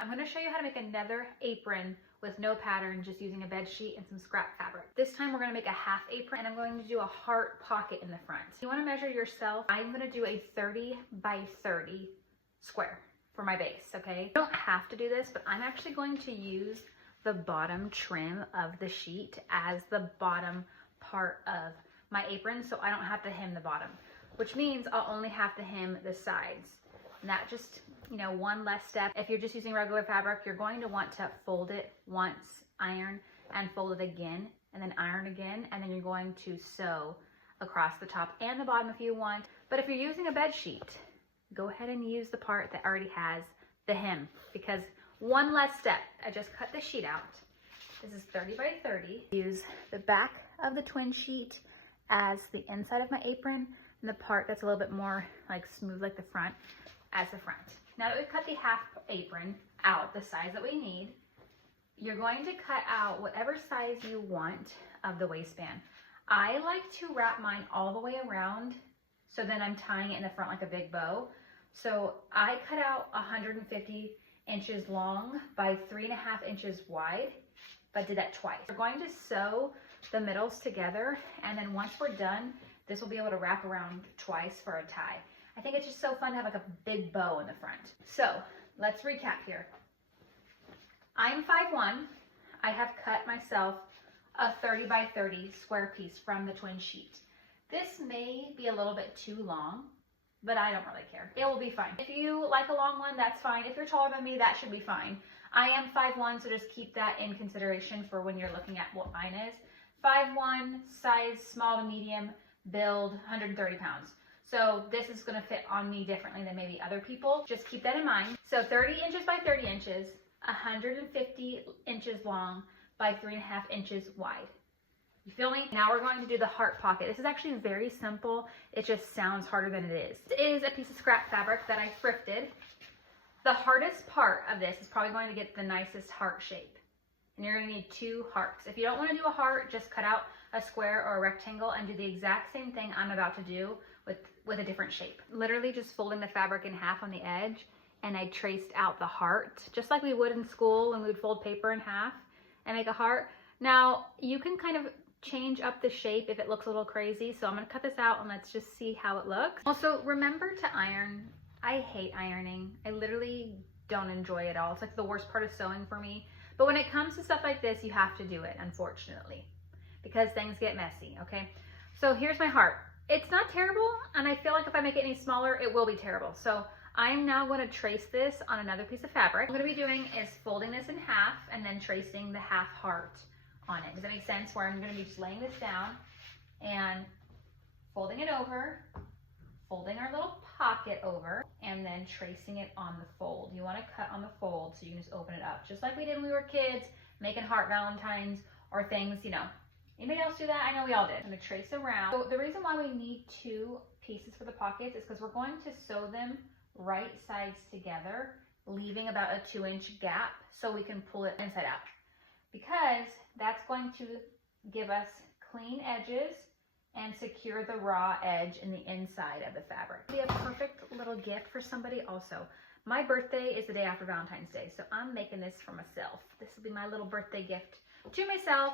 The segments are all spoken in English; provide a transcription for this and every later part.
I'm going to show you how to make another apron with no pattern, just using a bed sheet and some scrap fabric. This time we're going to make a half apron, and I'm going to do a heart pocket in the front. You want to measure yourself. I'm going to do a 30 by 30 square for my base, okay? You don't have to do this, but I'm actually going to use the bottom trim of the sheet as the bottom part of my apron, so I don't have to hem the bottom, which means I'll only have to hem the sides. And that just, you know, one less step. If you're just using regular fabric, you're going to want to fold it once, iron, and fold it again, and then iron again, and then you're going to sew across the top and the bottom if you want. But if you're using a bed sheet, go ahead and use the part that already has the hem, because one less step. I just cut the sheet out. This is 30 by 30. Use the back of the twin sheet as the inside of my apron, and the part that's a little bit more like smooth like the front as the front. Now that we've cut the half apron out the size that we need, you're going to cut out whatever size you want of the waistband. I like to wrap mine all the way around, so then I'm tying it in the front like a big bow. So I cut out 150 inches long by 3.5 inches wide, but I did that twice. We're going to sew the middles together, and then once we're done, this will be able to wrap around twice for a tie. I think it's just so fun to have like a big bow in the front. So let's recap here. I'm 5'1". I have cut myself a 30 by 30 square piece from the twin sheet. This may be a little bit too long, but I don't really care. It will be fine. If you like a long one, that's fine. If you're taller than me, that should be fine. I am 5'1", so just keep that in consideration for when you're looking at what mine is. 5'1", size small to medium, build, 130 pounds. So this is gonna fit on me differently than maybe other people. Just keep that in mind. So 30 inches by 30 inches, 150 inches long by 3.5 inches wide. You feel me? Now we're going to do the heart pocket. This is actually very simple. It just sounds harder than it is. This is a piece of scrap fabric that I thrifted. The hardest part of this is probably going to get the nicest heart shape. And you're gonna need 2 hearts. If you don't wanna do a heart, just cut out a square or a rectangle and do the exact same thing I'm about to do with a different shape. Literally just folding the fabric in half on the edge, and I traced out the heart, just like we would in school when we would fold paper in half and make a heart. Now, you can kind of change up the shape if it looks a little crazy, so I'm gonna cut this out and let's just see how it looks. Also, remember to iron. I hate ironing. I literally don't enjoy it at all. It's like the worst part of sewing for me. But when it comes to stuff like this, you have to do it, unfortunately, because things get messy, okay? So here's my heart. It's not terrible, and I feel like if I make it any smaller, it will be terrible. So I'm now going to trace this on another piece of fabric. What I'm going to be doing is folding this in half and then tracing the half heart on it. Does that make sense? Where I'm going to be just laying this down and folding it over, folding our little pocket over, and then tracing it on the fold. You want to cut on the fold so you can just open it up, just like we did when we were kids, making heart valentines or things, you know. Anybody else do that? I know we all did. I'm gonna trace around. So the reason why we need 2 pieces for the pockets is because we're going to sew them right sides together, leaving about a 2-inch gap so we can pull it inside out. Because that's going to give us clean edges and secure the raw edge in the inside of the fabric. It'll be a perfect little gift for somebody also. My birthday is the day after Valentine's Day, so I'm making this for myself. This will be my little birthday gift to myself.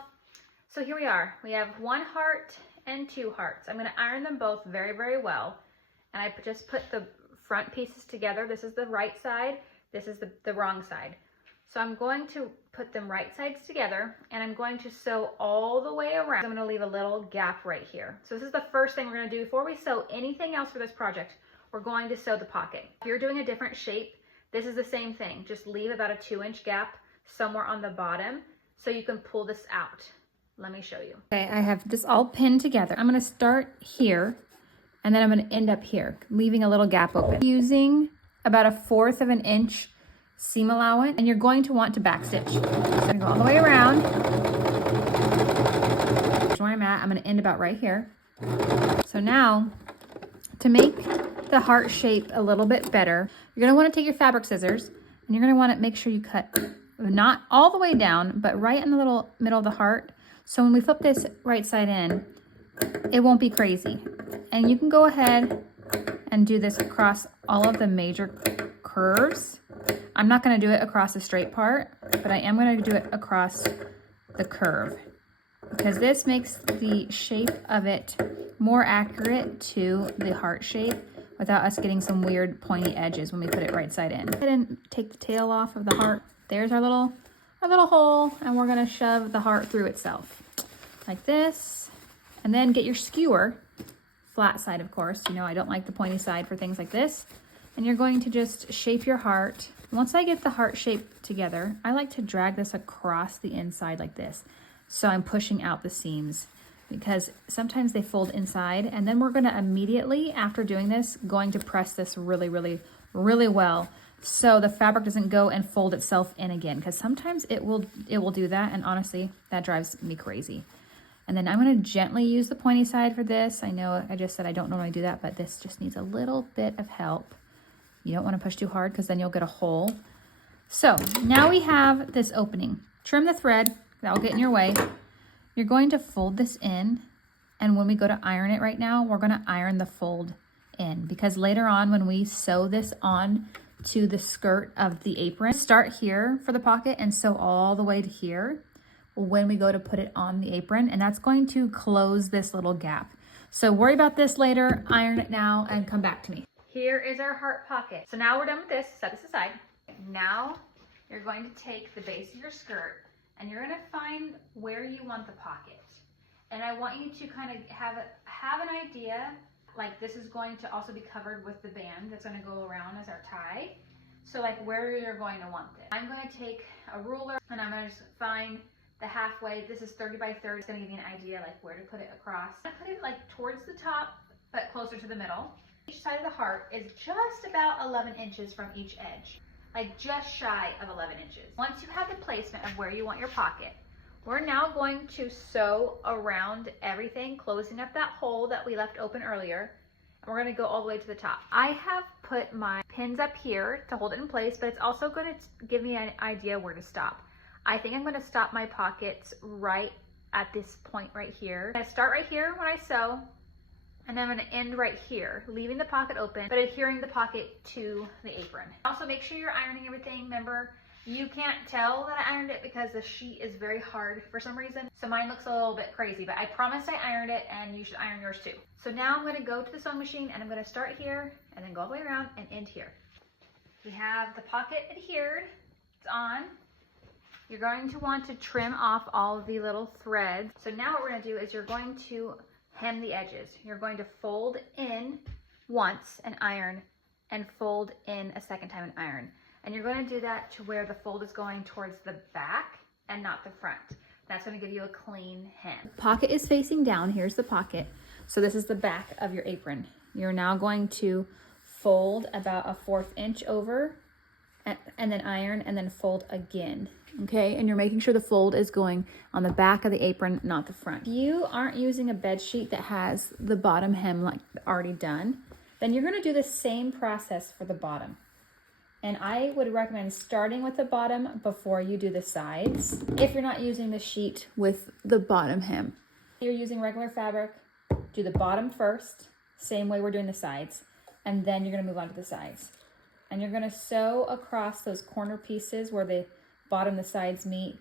So here we are. We have 1 heart and 2 hearts. I'm going to iron them both very, very well. And I just put the front pieces together. This is the right side. This is the wrong side. So I'm going to put them right sides together, and I'm going to sew all the way around. I'm going to leave a little gap right here. So this is the first thing we're going to do. Before we sew anything else for this project, we're going to sew the pocket. If you're doing a different shape, this is the same thing. Just leave about a 2-inch gap somewhere on the bottom so you can pull this out. Let me show you. Okay, I have this all pinned together. I'm gonna start here, and then I'm gonna end up here, leaving a little gap open. Using about 1/4 of an inch seam allowance, and you're going to want to backstitch. So I'm gonna go all the way around. Here's where I'm at. I'm gonna end about right here. So now, to make the heart shape a little bit better, you're gonna wanna take your fabric scissors, and you're gonna wanna make sure you cut not all the way down, but right in the little middle of the heart. So when we flip this right side in, it won't be crazy. And you can go ahead and do this across all of the major curves I'm not gonna do it across the straight part, but I am gonna do it across the curve because this makes the shape of it more accurate to the heart shape without us getting some weird pointy edges when we put it right side in. Go ahead and take the tail off of the heart. There's our little hole, and we're gonna shove the heart through itself like this. And then get your skewer, flat side of course. You know, I don't like the pointy side for things like this. And you're going to just shape your heart. Once I get the heart shape together, I like to drag this across the inside like this. So I'm pushing out the seams because sometimes they fold inside, and then we're gonna immediately, after doing this, going to press this really, really, really well so the fabric doesn't go and fold itself in again, because sometimes it will do that, and honestly, that drives me crazy. And then I'm gonna gently use the pointy side for this. I know I just said I don't normally do that, but this just needs a little bit of help. You don't wanna push too hard because then you'll get a hole. So now we have this opening. Trim the thread, that will get in your way. You're going to fold this in, and when we go to iron it right now, we're gonna iron the fold in, because later on when we sew this on to the skirt of the apron, start here for the pocket and sew all the way to here when we go to put it on the apron, and that's going to close this little gap. So worry about this later, iron it now, and come back to me. Here is our heart pocket. So now we're done with this, set this aside. Now you're going to take the base of your skirt and you're gonna find where you want the pocket. And I want you to kind of have an idea, like this is going to also be covered with the band that's gonna go around as our tie. So like where you're going to want this. I'm gonna take a ruler and I'm gonna just find the halfway. This is 30 by 30. It's gonna give you an idea like where to put it across. I put it like towards the top, but closer to the middle. Each side of the heart is just about 11 inches from each edge. Like just shy of 11 inches. Once you have the placement of where you want your pocket, we're now going to sew around everything, closing up that hole that we left open earlier. And we're gonna go all the way to the top. I have put my pins up here to hold it in place, but it's also gonna give me an idea where to stop. I think I'm gonna stop my pockets right at this point right here. I'm gonna start right here when I sew, and then I'm gonna end right here, leaving the pocket open, but adhering the pocket to the apron. Also make sure you're ironing everything. Remember, you can't tell that I ironed it because the sheet is very hard for some reason. So mine looks a little bit crazy, but I promised I ironed it, and you should iron yours too. So now I'm gonna go to the sewing machine and I'm gonna start here and then go all the way around and end here. We have the pocket adhered, it's on. You're going to want to trim off all of the little threads. So now what we're gonna do is you're going to hem the edges. You're going to fold in once and iron, and fold in a second time and iron. And you're going to do that to where the fold is going towards the back and not the front. That's going to give you a clean hem. Pocket is facing down. Here's the pocket. So this is the back of your apron. You're now going to fold about a 1/4 inch over, and then iron, and then fold again. Okay, and you're making sure the fold is going on the back of the apron, not the front. If you aren't using a bed sheet that has the bottom hem like already done, then you're gonna do the same process for the bottom. And I would recommend starting with the bottom before you do the sides, if you're not using the sheet with the bottom hem. If you're using regular fabric, do the bottom first, same way we're doing the sides, and then you're gonna move on to the sides. And you're gonna sew across those corner pieces where the bottom, the sides meet,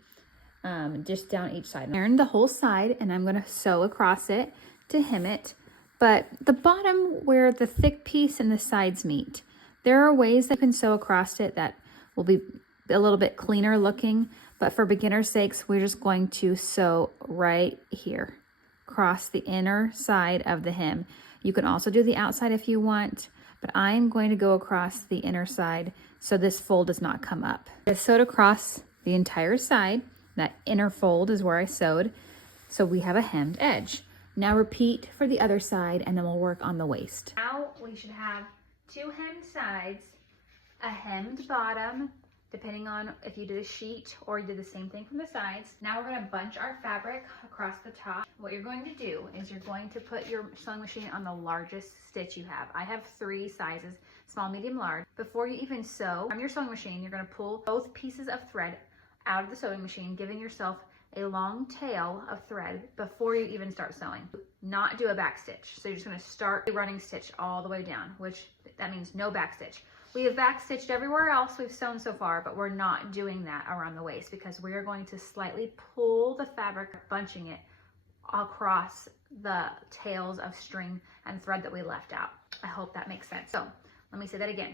just down each side. Iron the whole side, and I'm gonna sew across it to hem it. But the bottom, where the thick piece and the sides meet, there are ways that you can sew across it that will be a little bit cleaner looking, but for beginner's sakes, we're just going to sew right here, across the inner side of the hem. You can also do the outside if you want, but I'm going to go across the inner side so this fold does not come up. I sewed across the entire side. That inner fold is where I sewed, so we have a hemmed edge. Now repeat for the other side, and then we'll work on the waist. Now we should have 2 hemmed sides, a hemmed bottom, depending on if you did a sheet or you did the same thing from the sides. Now we're gonna bunch our fabric across the top. What you're going to do is you're going to put your sewing machine on the largest stitch you have. I have 3 sizes, small, medium, large. Before you even sew from your sewing machine, you're gonna pull both pieces of thread out of the sewing machine, giving yourself a long tail of thread before you even start sewing. Not do a back stitch. So you're just gonna start a running stitch all the way down, which that means no back stitch. We have backstitched everywhere else we've sewn so far, but we're not doing that around the waist because we are going to slightly pull the fabric, bunching it across the tails of string and thread that we left out. I hope that makes sense. So let me say that again.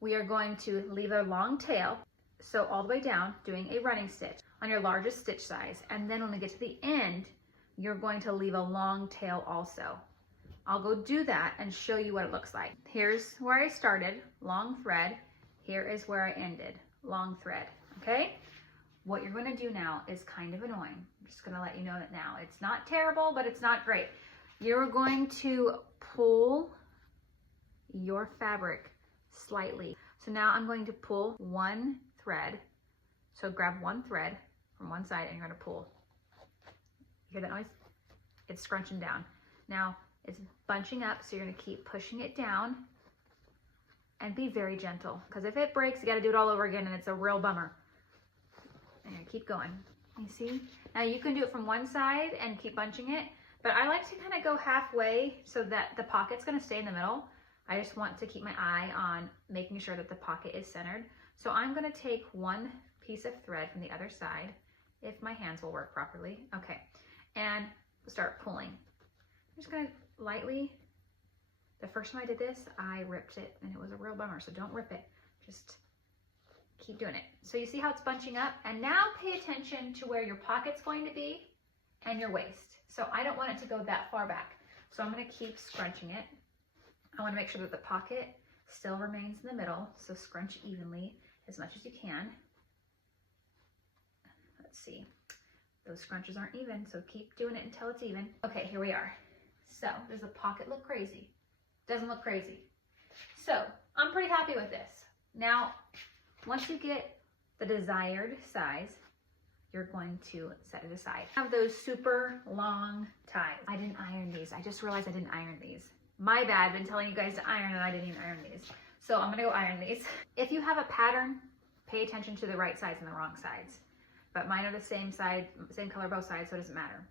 We are going to leave a long tail, sew all the way down, doing a running stitch on your largest stitch size. And then when we get to the end, you're going to leave a long tail also. I'll go do that and show you what it looks like. Here's where I started, long thread. Here is where I ended, long thread, okay? What you're gonna do now is kind of annoying. I'm just gonna let you know that now. It's not terrible, but it's not great. You're going to pull your fabric slightly. So now I'm going to pull one thread. So grab one thread from one side and you're gonna pull. You hear that noise? It's scrunching down. Now, it's bunching up, so you're gonna keep pushing it down and be very gentle, because if it breaks, you gotta do it all over again and it's a real bummer. And keep going, you see? Now you can do it from one side and keep bunching it, but I like to kind of go halfway so that the pocket's gonna stay in the middle. I just want to keep my eye on making sure that the pocket is centered. So I'm gonna take one piece of thread from the other side, if my hands will work properly, okay, and start pulling. I'm just gonna lightly, the first time I did this, I ripped it and it was a real bummer, so don't rip it, just keep doing it. So you see how it's bunching up? And now pay attention to where your pocket's going to be and your waist. So I don't want it to go that far back. So I'm gonna keep scrunching it. I wanna make sure that the pocket still remains in the middle, so scrunch evenly as much as you can. Let's see, those scrunches aren't even, so keep doing it until it's even. Okay, here we are. So does the pocket look crazy? Doesn't look crazy. So I'm pretty happy with this. Now, once you get the desired size, you're going to set it aside. I have those super long ties. I didn't iron these. I just realized I didn't iron these. My bad, I've been telling you guys to iron and I didn't even iron these. So I'm gonna go iron these. If you have a pattern, pay attention to the right sides and the wrong sides. But mine are the same side, same color both sides, so it doesn't matter.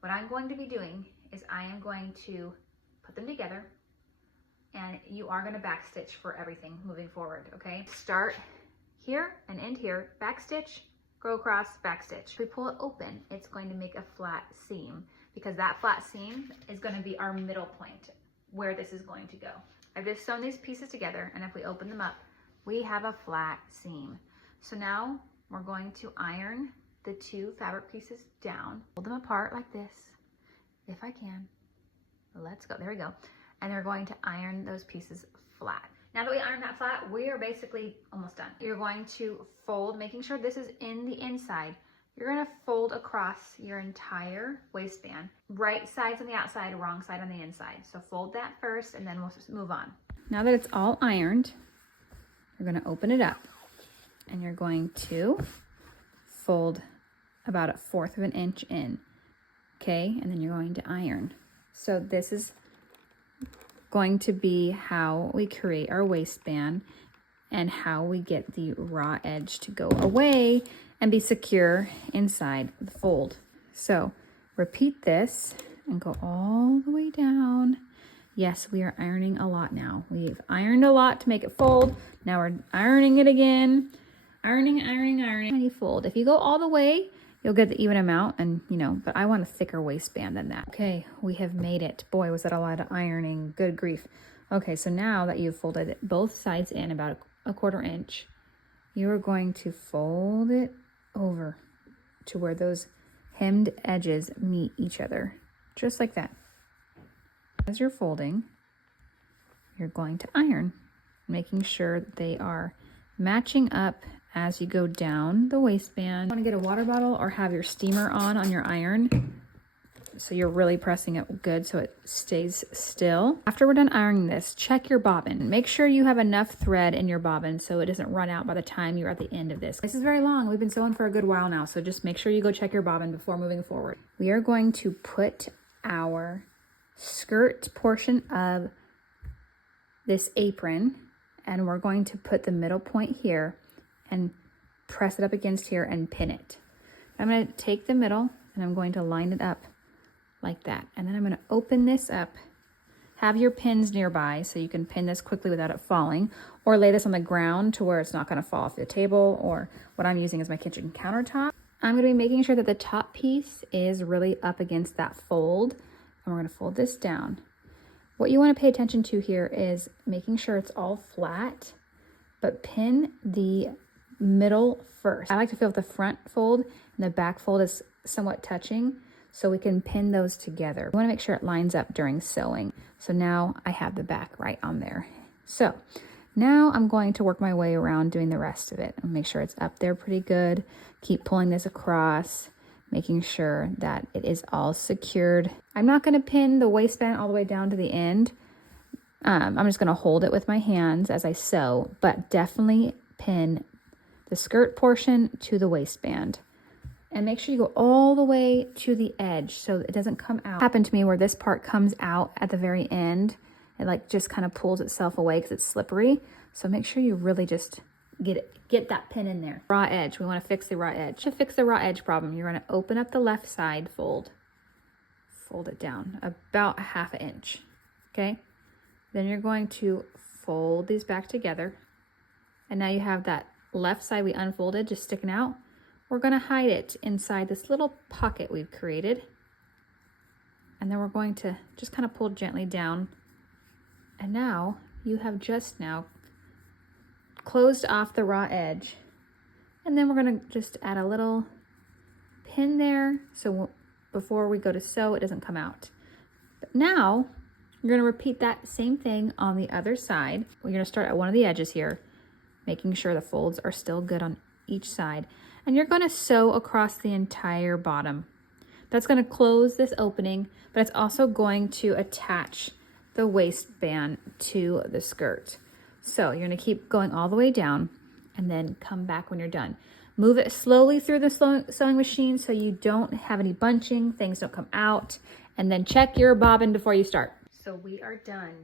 What I'm going to be doing is I am going to put them together, and you are gonna backstitch for everything moving forward, okay? Start here and end here, backstitch, go across, backstitch. If we pull it open, it's going to make a flat seam, because that flat seam is gonna be our middle point where this is going to go. I've just sewn these pieces together, and if we open them up, we have a flat seam. So now we're going to iron the two fabric pieces down, hold them apart like this, if I can. Let's go, there we go. And they're going to iron those pieces flat. Now that we iron that flat, we are basically almost done. You're going to fold, making sure this is in the inside. You're gonna fold across your entire waistband. Right side's on the outside, wrong side on the inside. So fold that first and then we'll just move on. Now that it's all ironed, you're gonna open it up and you're going to fold about 1/4 of an inch in, okay? And then you're going to iron. So this is going to be how we create our waistband and how we get the raw edge to go away and be secure inside the fold. So repeat this and go all the way down. Yes, we are ironing a lot now. We've ironed a lot to make it fold. Now we're ironing it again. Ironing, ironing, ironing. And you fold. If you go all the way, you'll get the even amount, and you know, but I want a thicker waistband than that. Okay, we have made it. Boy, was that a lot of ironing. Good grief. Okay, so now that you've folded both sides in about 1/4 inch, you are going to fold it over to where those hemmed edges meet each other, just like that. As you're folding, you're going to iron, making sure that they are matching up as you go down the waistband. You want to get a water bottle or have your steamer on your iron, so you're really pressing it good so it stays still. After we're done ironing this, check your bobbin. Make sure you have enough thread in your bobbin so it doesn't run out by the time you're at the end of this. This is very long. We've been sewing for a good while now, so just make sure you go check your bobbin before moving forward. We are going to put our skirt portion of this apron, and we're going to put the middle point here and press it up against here and pin it. I'm going to take the middle and I'm going to line it up like that. And then I'm going to open this up Have your pins nearby so you can pin this quickly without it falling, or lay this on the ground to where it's not going to fall off the table, or what I'm using is my kitchen countertop. I'm going to be making sure that the top piece is really up against that fold, and we're going to fold this down. What you want to pay attention to here is making sure it's all flat, but pin the middle first. I like to feel if the front fold and the back fold is somewhat touching, so we can pin those together. We want to make sure it lines up during sewing. So now I have the back right on there. So now I'm going to work my way around doing the rest of it and make sure it's up there pretty good. Keep pulling this across, making sure that it is all secured. I'm not going to pin the waistband all the way down to the end. I'm just going to hold it with my hands as I sew, but definitely pin the skirt portion to the waistband. And make sure you go all the way to the edge so it doesn't come out. It happened to me where this part comes out at the very end. It like just kind of pulls itself away because it's slippery. So make sure you really just get that pin in there. Raw edge, we want to fix the raw edge. To fix the raw edge problem, you're going to open up the left side fold it down about a ½ inch, okay? Then you're going to fold these back together. And now you have that left side we unfolded just sticking out. We're going to hide it inside this little pocket we've created. And then we're going to just kind of pull gently down. And now you have just now closed off the raw edge. And then we're going to just add a little pin there so before we go to sew, it doesn't come out. But now you're going to repeat that same thing on the other side. We're going to start at one of the edges here, making sure the folds are still good on each side. And you're going to sew across the entire bottom. That's going to close this opening, but it's also going to attach the waistband to the skirt. So you're going to keep going all the way down and then come back when you're done. Move it slowly through the sewing machine so you don't have any bunching, things don't come out, and then check your bobbin before you start. So we are done.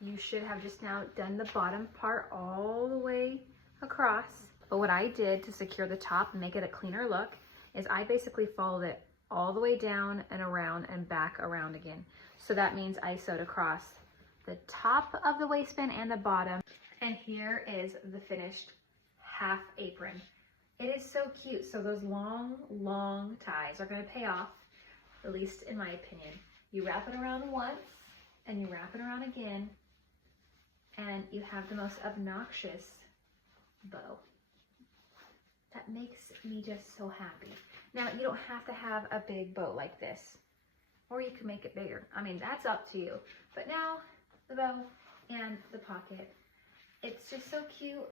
You should have just now done the bottom part all the way across. But what I did to secure the top and make it a cleaner look is I basically followed it all the way down and around and back around again. So that means I sewed across the top of the waistband and the bottom. And here is the finished half apron. It is so cute. So those long, long ties are going to pay off, at least in my opinion. You wrap it around once and you wrap it around again, and you have the most obnoxious bow. That makes me just so happy. Now, you don't have to have a big bow like this, or you can make it bigger. I mean, that's up to you. But now, the bow and the pocket, it's just so cute.